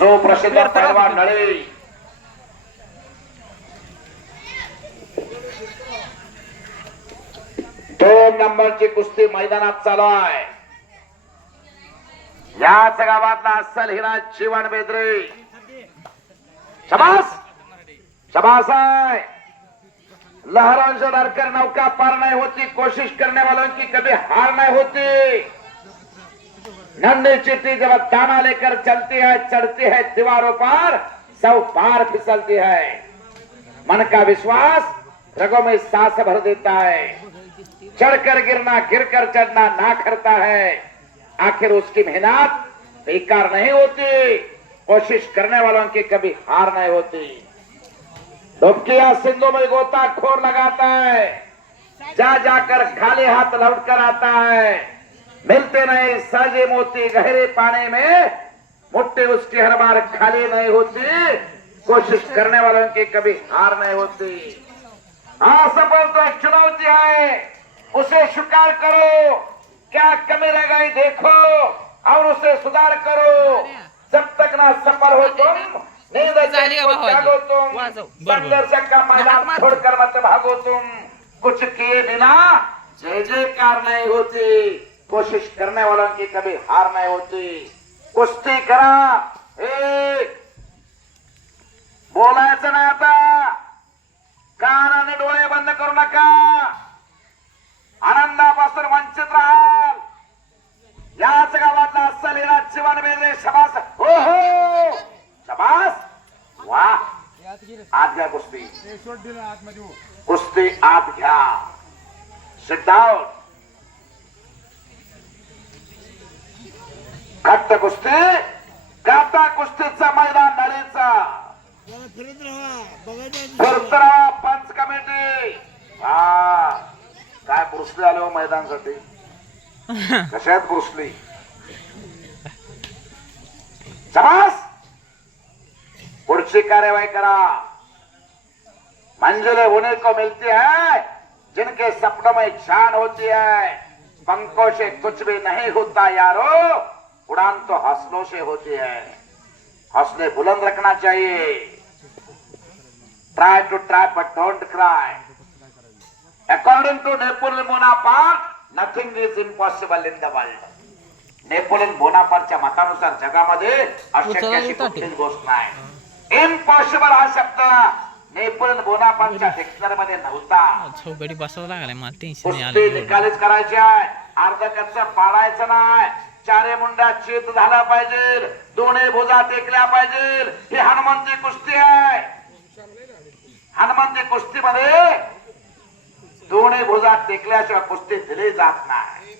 सुप्रसिद्ध पैलवान नळे. दोन नंबरची कुस्ती मैदानात चालू आहे याच गावातला अस्सल हिरा जीवन बेदरे. शबास! शबास आहे लहरों से डरकर नौका पार नहीं होती कोशिश करने वालों की कभी हार नहीं होती. नंदी चिट्टी जब दाना लेकर चलती है, चढ़ती है दीवारों पर, सब पार फिसलती है। मन का विश्वास रगों में सांस भर देता है। चढ़कर गिरना, गिरकर चढ़ना ना करता है। आखिर उसकी मेहनत बेकार नहीं होती। कोशिश करने वालों की कभी हार नहीं होती। डुबकिया सिंधु में गोताखोर लगाता है। जा जाकर खाली हाथ लौट कर आता है। मिलते नहीं साजे मोती गहरे पानी में मुट्ठी उसकी हर बार खाली नहीं होती कोशिश करने वालों की कभी हार नहीं होती हाँ सफल तो एक चुनौती है उसे स्वीकार करो क्या कमी रह गई देखो और उसे सुधार करो जब तक ना सफल हो तुम नींद? त्यागो तुम. संघर्ष का मैदान. छोड़कर मत भागो तुम कुछ किए बिना जय जयकार नहीं होती कोशिश करने वालों की कभी हार नहीं होती. कुश्ती करा. एक. बोलायचं नाही आता. कान आणि डोळे बंद करू नका. आनंदापासून वंचित राहाल. याच गावातला अस्सल हिरा जीवन वेगळे शबास. हो हो. शबास. वा. आत घ्या कुस्ती. कुस्ती आत घ्या. सिट डाऊन घट्ट कुस्ती गाता कुस्तीचा मैदान बघायचं फरतरा पंच कमिटी. हा. काय ब्रुसली आले मैदानसाठी? कशात ब्रुसली? समास पुढची कार्यवाही करा. मंजिलें उन्हीं को मिलती है जिनके सपनों में जान होती है। पंखों से कुछ भी नहीं होता यारो। उड़ान तो हौसलों से होती है। हौसले बुलंद रखना चाहिए। Try to try but don't cry. According to Napoleon Bonaparte, nothing is impossible in the world. Napoleon बोनापारच्या मतानुसार जगामध्ये अशक्याची कुठलीच गोष्ट नाही। इम्पॉसिबल हा शब्द नेपोलियन बोनापारच्या डिक्शनरी मध्ये नव्हता। चौकडी बसावं लागलाय मला टेन्शन निकालीच करायची आहे। अर्ध कच्च पाडायचं नाही। चारे मुंडा चेत झाला पाहिजे दोन्ही भुजा टेकल्या पाहिजे. ही हनुमंती कुस्ती आहे. हनुमंती कुस्तीमध्ये दोन्ही भुजा टेकल्याशिवाय कुस्ती दिली जात नाही.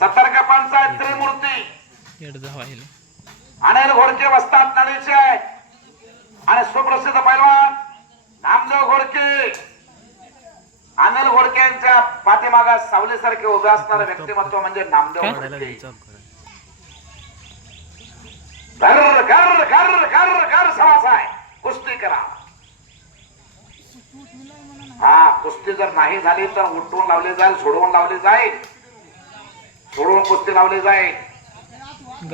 सतर्क पंचायत त्रिमूर्ती. अनिल घोडके वस्तात नळीचे आहे. आणि सुप्रसिद्ध पैलवान नामदेव घोडके. अनिल घोडके यांच्या पाठीमागा सावलीसारखे उभे असणारे व्यक्तिमत्व म्हणजे नामदेव? घोडके. घर घर घर घर घर समास आहे. कुस्ती करा. हा कुस्ती जर नाही झाली तर उठवून लावली जाईल सोडवून लावली जाईल. सोडवून कुस्ती लावली जाईल.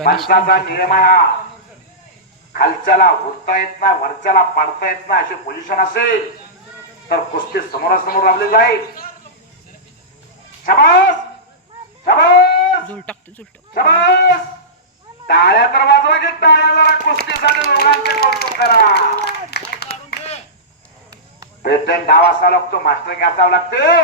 पंचाचा नियम आहे हा. खालच्याला उठता येत नाही वरच्याला पाडता येत नाही अशी पोझिशन असेल तर कुस्ती समोरासमोर लावली जाईल. शबास! शबास! टाळ्या तर वाजवा की टाळ्या जरा कुस्तीसाठी लोकांचे कौतुक करा. पेटंट डाव असावा लागतो मास्टर असावं लागते.